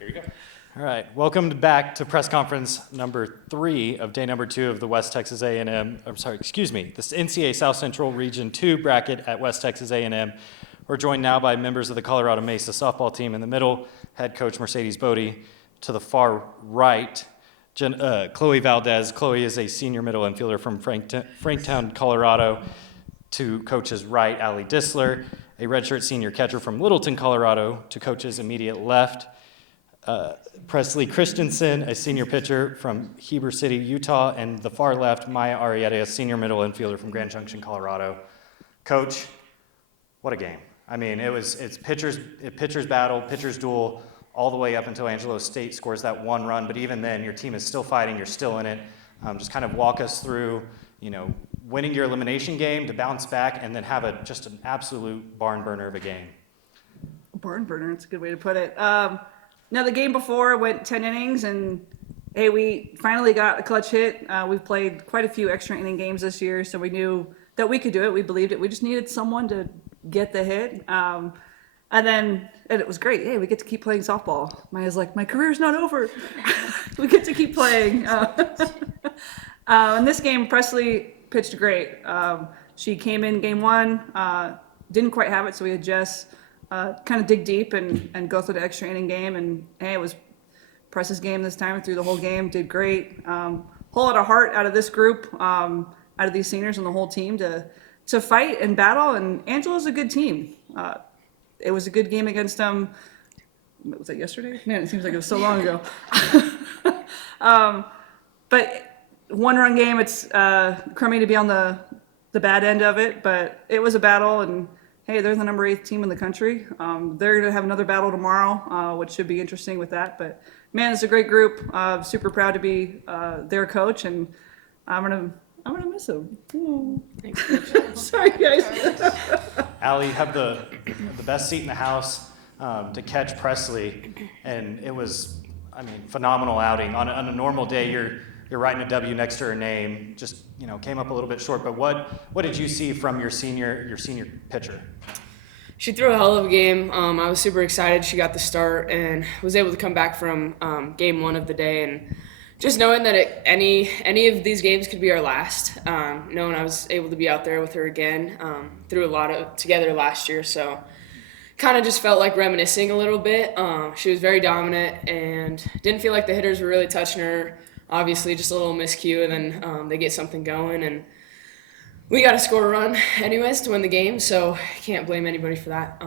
Here you go. All right, welcome back to press conference number 3 of day number 2 of the West Texas A&M, this NCAA South Central Region 2 bracket at West Texas A&M. We're joined now by members of the Colorado Mesa softball team in the middle, head coach Mercedes Bohte. To the far right, Chloe Valdez. Chloe is a senior middle infielder from Franktown, Colorado. To coach's right, Allie Disler, a redshirt senior catcher from Littleton, Colorado. To coach's immediate left, Presley Christensen, a senior pitcher from Heber City, Utah, and the far left, Maya Arrieta, a senior middle infielder from Grand Junction, Colorado. Coach, what a game. I mean, it's pitchers battle, pitchers duel, all the way up until Angelo State scores that one run, but even then, your team is still fighting, you're still in it. Just kind of walk us through, winning your elimination game to bounce back and then have just an absolute barn burner of a game. Barn burner, that's a good way to put it. Now, the game before went 10 innings, and hey, we finally got a clutch hit. We've played quite a few extra inning games this year, so we knew that we could do it. We believed it. We just needed someone to get the hit. And it was great. Hey, we get to keep playing softball. Maya's like, my career's not over. We get to keep playing. In this game, Presley pitched great. She came in game 1, didn't quite have it, so we had Jess kind of dig deep and go through the extra inning game. And hey, it was Press's game this time through the whole game. Did great. Whole lot of heart out of this group, out of these seniors and the whole team to fight and battle. And Angelo's a good team. It was a good game against them. Was that yesterday? Man, it seems like it was so long ago. But one-run game, it's crummy to be on the bad end of it, but it was a battle, and hey, they're the number 8 team in the country. They're going to have another battle tomorrow, which should be interesting with that. But man, it's a great group. Super proud to be their coach, and I'm gonna miss him. Thanks, Coach. Sorry, guys. Allie, you have the best seat in the house to catch Presley, and it was, phenomenal outing. On a normal day, you're writing a W next to her name. Just came up a little bit short. But what did you see from your senior pitcher? She threw a hell of a game. I was super excited she got the start and was able to come back from game 1 of the day, and just knowing that any of these games could be our last. Knowing I was able to be out there with her again, threw a lot together last year, so kind of just felt like reminiscing a little bit. She was very dominant and didn't feel like the hitters were really touching her. Obviously, just a little miscue, and then they get something going, and we got to score a run anyways to win the game, so can't blame anybody for that.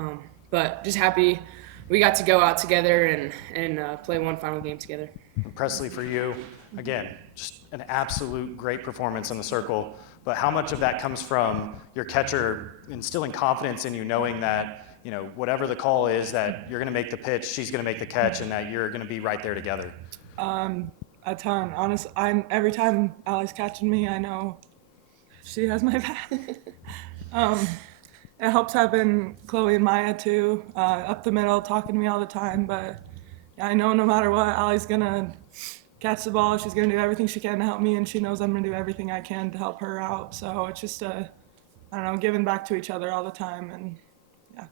But just happy we got to go out together and play one final game together. Presley, for you, again, just an absolute great performance in the circle, but how much of that comes from your catcher instilling confidence in you, knowing that, whatever the call is, that you're going to make the pitch, she's going to make the catch, and that you're going to be right there together? A ton. Honestly, every time Allie's catching me, I know she has my back. It helps having Chloe and Maya too, up the middle, talking to me all the time. But I know no matter what, Allie's gonna catch the ball. She's gonna do everything she can to help me, and she knows I'm gonna do everything I can to help her out. So it's just giving back to each other all the time. And yeah.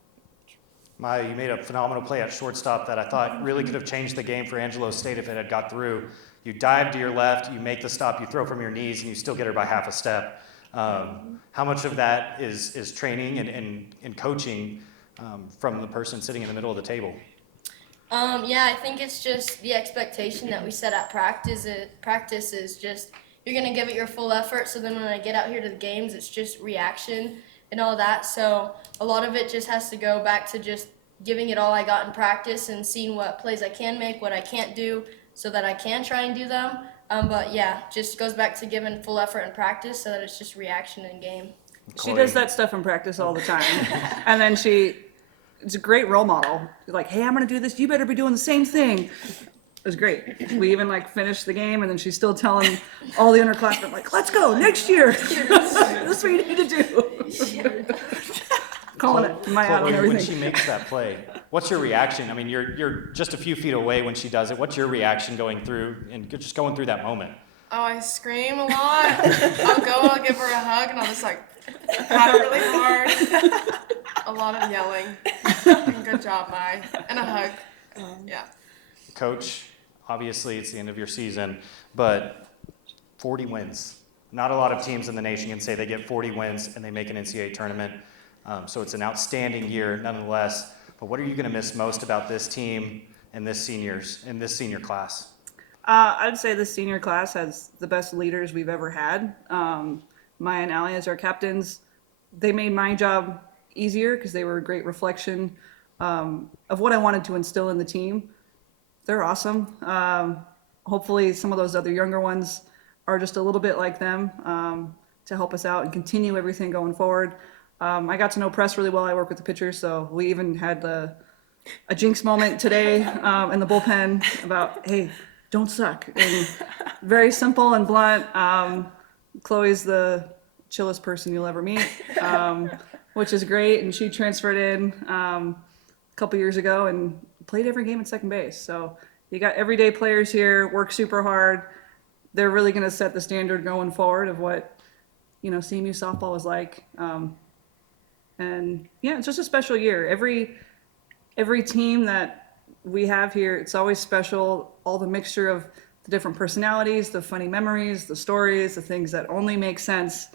Maya, you made a phenomenal play at shortstop that I thought really could have changed the game for Angelo State if it had got through. You dive to your left, you make the stop, you throw from your knees, and you still get her by half a step. How much of that is training and coaching from the person sitting in the middle of the table? I think it's just the expectation that we set at practice. Practice is just you're going to give it your full effort, so then when I get out here to the games, it's just reaction and all that. So a lot of it just has to go back to just giving it all I got in practice and seeing what plays I can make, what I can't do, so that I can try and do them. Just goes back to giving full effort in practice so that it's just reaction in game. She does that stuff in practice all the time. And then it's a great role model. She's like, hey, I'm going to do this. You better be doing the same thing. It was great. We even finished the game, and then she's still telling all the underclassmen, let's go next year. This is what you need to do. Calling it my out on everything. When she makes that play, what's your reaction? You're just a few feet away when she does it. What's your reaction going through that moment? Oh, I scream a lot. I'll give her a hug, and I'll just pat her really hard. A lot of yelling. Good job, Mai. And a hug. Yeah. Coach, obviously it's the end of your season, but 40 wins. Not a lot of teams in the nation can say they get 40 wins and they make an NCAA tournament. So it's an outstanding year nonetheless. But what are you going to miss most about this team and this senior class? I'd say the senior class has the best leaders we've ever had. Maya and Allie as our captains, they made my job easier because they were a great reflection of what I wanted to instill in the team. They're awesome. Hopefully some of those other younger ones are just a little bit like them to help us out and continue everything going forward. I got to know Press really well. I work with the pitchers, so we even had a jinx moment today in the bullpen about, hey, don't suck. And very simple and blunt. Chloe's the chillest person you'll ever meet, which is great. And she transferred in a couple years ago and played every game at second base. So you got everyday players here, work super hard. They're really going to set the standard going forward of what, CMU softball is like. And yeah, it's just a special year. Every team that we have here, it's always special. All the mixture of the different personalities, the funny memories, the stories, the things that only make sense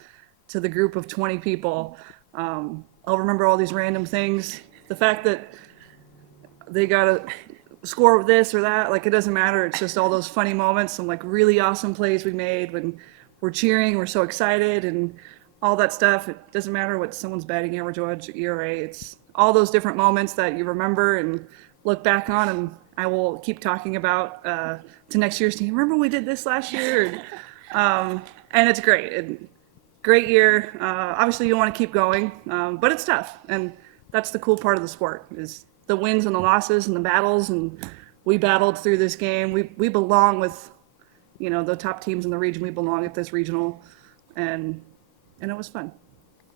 to the group of 20 people. I'll remember all these random things. The fact that they got to score this or that, like it doesn't matter. It's just all those funny moments, some like really awesome plays we made when we're cheering, we're so excited and all that stuff. It doesn't matter what someone's batting average or ERA. It's all those different moments that you remember and look back on, and I will keep talking about to next year's team. Remember we did this last year? And it's great. Great year. Obviously you want to keep going, but it's tough. And that's the cool part of the sport is the wins and the losses and the battles. And we battled through this game. We belong with, the top teams in the region. We belong at this regional, and it was fun.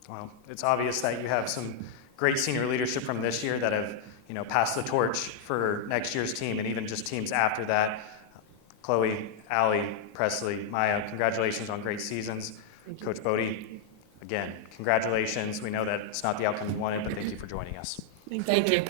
Well, it's obvious that you have some great senior leadership from this year that have, passed the torch for next year's team and even just teams after that. Chloe, Allie, Presley, Maya, congratulations on great seasons. Coach Bohte, again, congratulations. We know that it's not the outcome you wanted, but thank you for joining us. Thank you.